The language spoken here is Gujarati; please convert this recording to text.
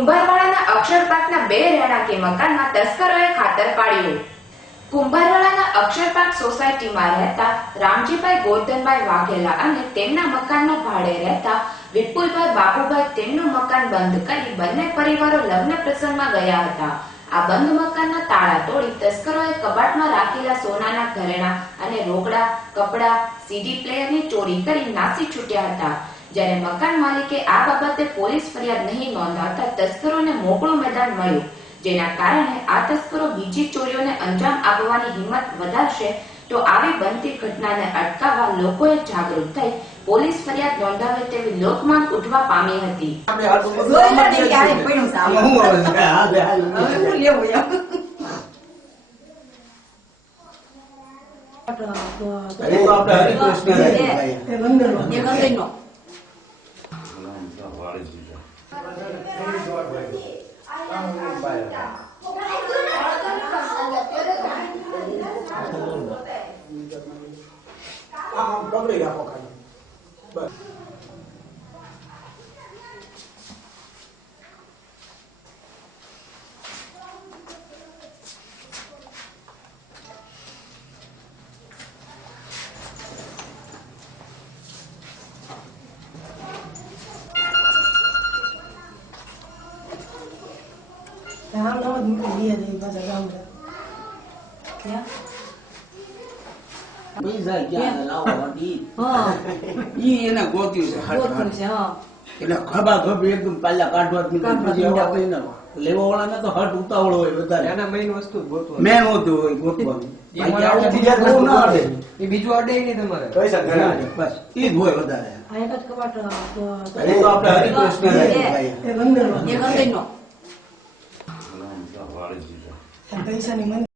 કુંભારવાડાના અક્ષરપાકના 2 રહેણાંકી મકાનમાં તસ્કરોએ ખાતર પાડ્યું। કુંભારવાડાના અક્ષરપાક સોસાયટીમાં રહેતા રામજીભાઈ ગોરધનભાઈ વાઘેલા અને તેમના મકાનનો ભાડે રહેતા વિપુલભાઈ બાબુભાઈ તેમનું મકાન બંધ કરી બંને પરિવારો લગ્ન પ્રસંગમાં ગયા હતા। આ બંધ મકાનના તાળા તોડી તસ્કરોએ કબાટમાં રાખેલા સોનાના ઘરેણાં અને રોકડા, કપડા, સીડી પ્લેયરની ચોરી કરી નાસી છૂટ્યા હતા। જ્યારે મકાન માલિકે આ બાબતે પોલીસ ફરિયાદ નહીં નોંધાવતા તસ્કરોને મોકળું મેદાન મળ્યું, જેના કારણે આ તસ્કરો બીજી ચોરીઓને અંજામ આપવાની હિંમત વધારશે તો આવી બનતી ઘટનાને અટકાવવા લોકોએ જાગૃત થઈ પોલીસ ફરિયાદ નોંધાવે તેવી લોકમાંગ ઉઠવા પામી હતી। લેવા વાળાને તો હટ ઉતાવળ હોય વધારે, મેન વસ્તુ હોતું હોય ગોતવાનું, બીજું અડે નહીં તમારે બસ એ જ હોય વધારે। પૈસાની